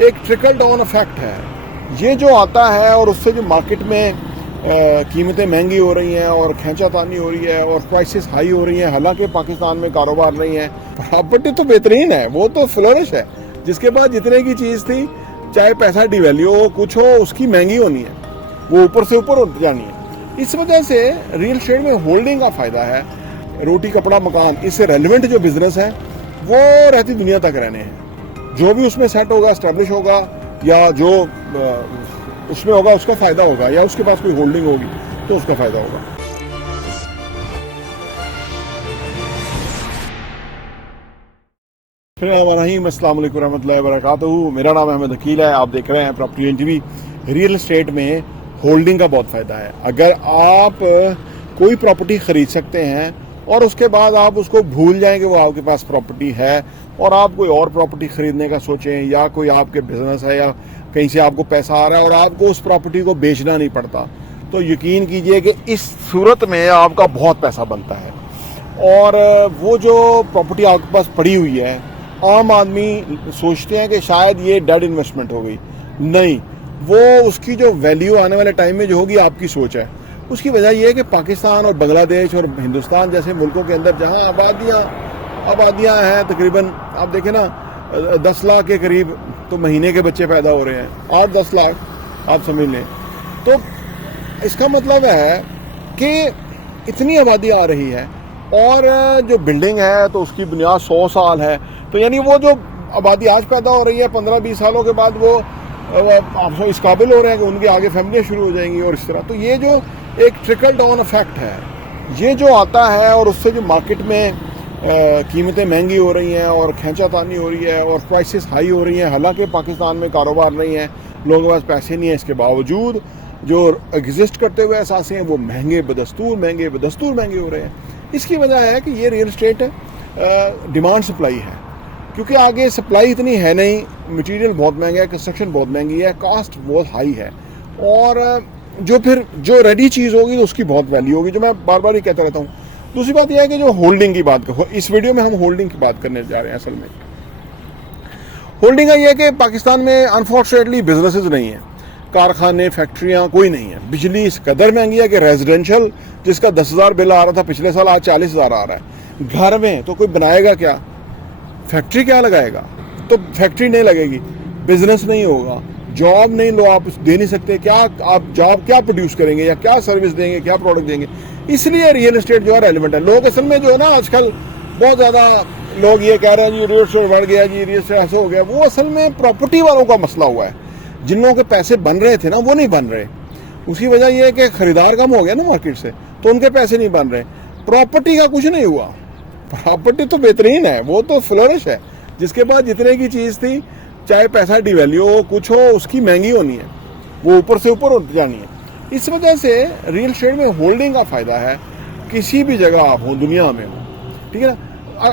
एक trickle down effect है। ये जो आता है और उससे जो मार्केट में कीमतें महंगी हो रही हैं और खींचातानी हो रही है और प्राइसेस हाई हो रही हैं, हालांकि पाकिस्तान में कारोबार नहीं है, प्रॉपर्टी तो बेहतरीन है, वो तो फ्लोरिश है। जिसके पास जितने की चीज़ थी, चाहे पैसा डिवैल्यू हो कुछ हो, उसकी महंगी होनी है, वो ऊपर से ऊपर उठ जानी है। इस वजह से रियल एस्टेट में होल्डिंग का फ़ायदा है। रोटी कपड़ा मकान, इससे रेलिवेंट जो बिजनेस है वो रहती दुनिया तक रहने हैं। जो भी उसमें सेट होगा, एस्टेब्लिश होगा, या जो उसमें होगा उसका फ़ायदा होगा, या उसके पास कोई होल्डिंग होगी तो उसका फ़ायदा होगा। अस्सलाम वालेकुम रहमतुल्लाहि व बरकातहू। मेरा नाम अहमद अकील है, आप देख रहे हैं प्रॉपर्टी टीवी। रियल एस्टेट में होल्डिंग का बहुत फ़ायदा है। अगर आप कोई प्रॉपर्टी ख़रीद सकते हैं और उसके बाद आप उसको भूल जाएं कि वो आपके पास प्रॉपर्टी है, और आप कोई और प्रॉपर्टी ख़रीदने का सोचें, या कोई आपके बिजनेस है या कहीं से आपको पैसा आ रहा है और आपको उस प्रॉपर्टी को बेचना नहीं पड़ता, तो यकीन कीजिए कि इस सूरत में आपका बहुत पैसा बनता है। और वो जो प्रॉपर्टी आपके पास पड़ी हुई है, आम आदमी सोचते हैं कि शायद ये डेड इन्वेस्टमेंट हो गई। नहीं, वो उसकी जो वैल्यू आने वाले टाइम में जो होगी, आपकी सोच है। उसकी वजह यह है कि पाकिस्तान और बांग्लादेश और हिंदुस्तान जैसे मुल्कों के अंदर जहां आबादियां हैं, तकरीबन आप देखें ना 10 लाख के करीब तो महीने के बच्चे पैदा हो रहे हैं, 8-10 लाख आप समझ लें। तो इसका मतलब है कि इतनी आबादी आ रही है, और जो बिल्डिंग है तो उसकी बुनियाद 100 साल है। तो यानी वो जो आबादी आज पैदा हो रही है, 15-20 सालों के बाद वो आप इस काबिल हो रहे हैं कि उनके आगे फैमिलियाँ शुरू हो जाएंगी, और इस तरह। तो ये जो एक ट्रिकल डाउन इफेक्ट है, ये जो आता है और उससे जो मार्केट में कीमतें महंगी हो रही हैं और खींचातानी हो रही है और प्राइसेस हाई हो रही हैं, हालांकि पाकिस्तान में कारोबार नहीं है, लोगों के पास पैसे नहीं है, इसके बावजूद जो एग्जिस्ट करते हुए एहसास हैं वो महंगे बदस्तूर महंगे हो रहे हैं। इसकी वजह है कि ये रियल एस्टेट डिमांड सप्लाई है, क्योंकि आगे सप्लाई इतनी है नहीं, मटेरियल बहुत महंगा है, कंस्ट्रक्शन बहुत महंगी है, कास्ट बहुत हाई है, और जो रेडी चीज़ होगी तो उसकी बहुत वैल्यू होगी, जो मैं बार बार ही कहता रहता हूँ। दूसरी बात यह है कि जो होल्डिंग की बात करो, इस वीडियो में हम होल्डिंग की बात करने जा रहे हैं। असल में होल्डिंग का यह है कि पाकिस्तान में अनफॉर्चुनेटली बिजनेसेस नहीं है, कारखाने फैक्ट्रियाँ कोई नहीं है। बिजली इस कदर महंगी है कि रेजिडेंशियल जिसका 10,000 बिल आ रहा था पिछले साल, आज 40,000 आ रहा है। घर में तो कोई बनाएगा क्या, फैक्ट्री क्या लगाएगा? तो फैक्ट्री नहीं लगेगी, बिजनेस नहीं होगा, जॉब नहीं, लो आप दे नहीं सकते। क्या आप जॉब क्या प्रोड्यूस करेंगे, या क्या सर्विस देंगे, क्या प्रोडक्ट देंगे? इसलिए रियल एस्टेट जो है रेलिवेंट है। लोग असल में जो है ना, आजकल बहुत ज़्यादा लोग ये कह रहे हैं जी रियल एस्टेट बढ़ गया, जी रियल एस्टेट ऐसे हो गया। वो असल में प्रॉपर्टी वालों का मसला हुआ है। जिन लोगों के पैसे बन रहे थे ना, वो नहीं बन रहे। उसकी वजह यह है कि खरीदार कम हो गया ना मार्केट से, तो उनके पैसे नहीं बन रहे। प्रॉपर्टी का कुछ नहीं हुआ, प्रॉपर्टी तो बेहतरीन है, वो तो फ्लोरिश है। जिसके पास जितने की चीज़ थी, चाहे पैसा डिवैल्यू हो कुछ हो, उसकी महंगी होनी है, वो ऊपर से ऊपर उठ जानी है। इस वजह से रियल एस्टेट में होल्डिंग का फ़ायदा है। किसी भी जगह आप हो, दुनिया में हो, ठीक है ना।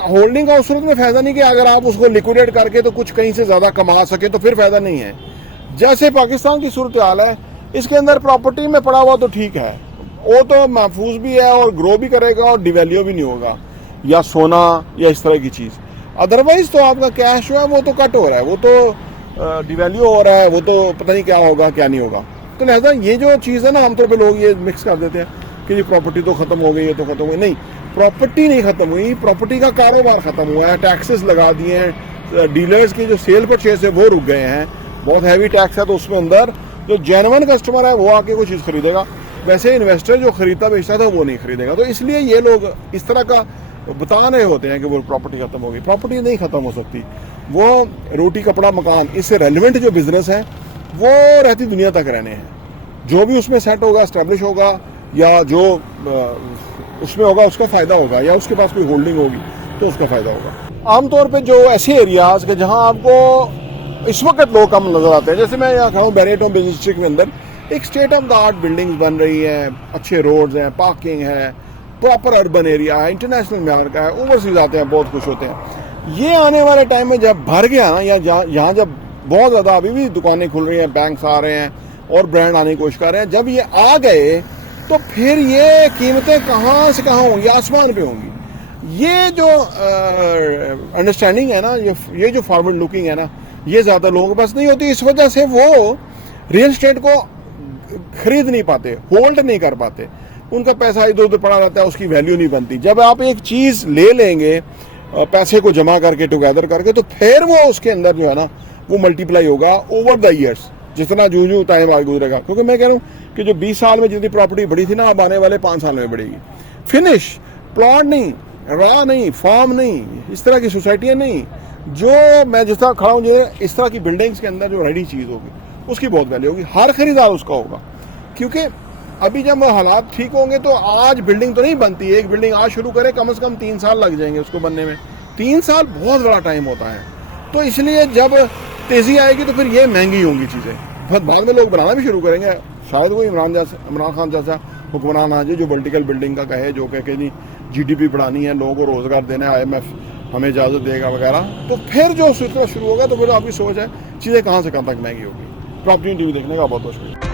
होल्डिंग का उस सूरत में फ़ायदा नहीं कि अगर आप उसको लिक्विडेट करके तो कुछ कहीं से ज़्यादा कमा सके, तो फिर फ़ायदा नहीं है। जैसे पाकिस्तान की सूरत हाल है, इसके अंदर प्रॉपर्टी में पड़ा हुआ तो ठीक है, वो तो महफूज भी है और ग्रो भी करेगा और डिवैल्यू भी नहीं होगा, या सोना या इस तरह की चीज़। अदरवाइज तो आपका कैश जो है वो तो कट हो रहा है, वो तो डिवैल्यू हो रहा है, वो तो पता नहीं क्या होगा क्या नहीं होगा। तो लिहाजा ये जो चीज़ है ना, आमतौर पे लोग ये मिक्स कर देते हैं कि ये प्रॉपर्टी तो ख़त्म हो गई, ये तो ख़त्म हो गई। नहीं, प्रॉपर्टी नहीं ख़त्म हुई, प्रॉपर्टी का कारोबार ख़त्म हुआ है। टैक्सेस लगा दिए हैं, डीलर्स की जो सेल परचेज है वो रुक गए हैं, बहुत हैवी टैक्स है। तो उसमें अंदर जो जेन्युइन कस्टमर है वो आके कोई चीज़ खरीदेगा, वैसे इन्वेस्टर जो खरीदता बेचता था वो नहीं खरीदेगा। तो इसलिए ये लोग इस तरह का बता रहे होते हैं कि वो प्रॉपर्टी खत्म हो गई। प्रॉपर्टी नहीं खत्म हो सकती, वो रोटी कपड़ा मकान, इससे रेलिवेंट जो बिजनेस है वो रहती दुनिया तक रहने हैं। जो भी उसमें सेट होगा, एस्टेब्लिश होगा, या जो उसमें होगा उसका फ़ायदा होगा, या उसके पास कोई होल्डिंग होगी तो उसका फ़ायदा होगा। आमतौर पर जो ऐसे एरियाज़ के जहाँ आपको इस वक्त लोग कम नज़र आते हैं, जैसे मैं यहाँ खड़ा हूँ बैरेटो बिजनेस डिस्ट्रिक्ट के अंदर, एक state of the art buildings बन रही हैं, अच्छे रोड्स हैं, पार्किंग है, प्रॉपर अर्बन एरिया है, इंटरनेशनल म्यार का है, ओवरसीज आते हैं, बहुत खुश होते हैं। ये आने वाले टाइम में जब भर गया ना, या यहाँ जब बहुत ज़्यादा अभी भी दुकानें खुल रही हैं, बैंक्स आ रहे हैं और ब्रांड आने की कोशिश कर रहे हैं, जब ये आ गए तो फिर ये कीमतें कहाँ से कहाँ होंगी, आसमान पे होंगी। ये जो अंडरस्टैंडिंग है ना, ये जो फॉरवर्ड लुकिंग है ना, ये ज़्यादा लोगों के पास नहीं होती। इस वजह से वो रियल एस्टेट को खरीद नहीं पाते, होल्ड नहीं कर पाते, उनका पैसा इधर उधर पड़ा रहता है, उसकी वैल्यू नहीं बनती। जब आप एक चीज़ ले लेंगे पैसे को जमा करके टुगेदर करके, तो फिर वो उसके अंदर जो है ना वो मल्टीप्लाई होगा ओवर द ईयर्स, जितना जूं टाइम आगे गुजरेगा। क्योंकि मैं कह रहा हूँ कि जो 20 साल में जितनी प्रॉपर्टी बढ़ी थी ना, अब आने वाले 5 साल में बढ़ेगी। फिनिश प्लॉट नहीं, रा नहीं, फार्म नहीं, इस तरह की सोसाइटियाँ नहीं, जो मैं जिस तरह खड़ा हूँ, इस तरह की बिल्डिंग्स के अंदर जो रेडी चीज़ होगी उसकी बहुत वैल्यू होगी, हर खरीदार उसका होगा। क्योंकि अभी जब हालात ठीक होंगे तो आज बिल्डिंग तो नहीं बनती, एक बिल्डिंग आज शुरू करे कम से कम 3 साल लग जाएंगे उसको बनने में। 3 साल बहुत बड़ा टाइम होता है। तो इसलिए जब तेज़ी आएगी तो फिर ये महंगी होंगी चीज़ें, बहुत बाद में लोग बनाना भी शुरू करेंगे। शायद वो इमरान खान जैसा हुक्मरान आ जाए जो वर्टिकल बिल्डिंग का कहे, जो कहे कि नहीं GDP बढ़ानी है, लोगों को रोज़गार देना है, IMF हमें इजाज़त देगा वगैरह, तो फिर जो सिलसिला शुरू होगा तो फिर आपकी सोच है चीज़ें कहाँ से कहाँ तक महंगी होगी। प्रॉपर्टी टीवी देखने का बहुत बहुत शुक्रिया।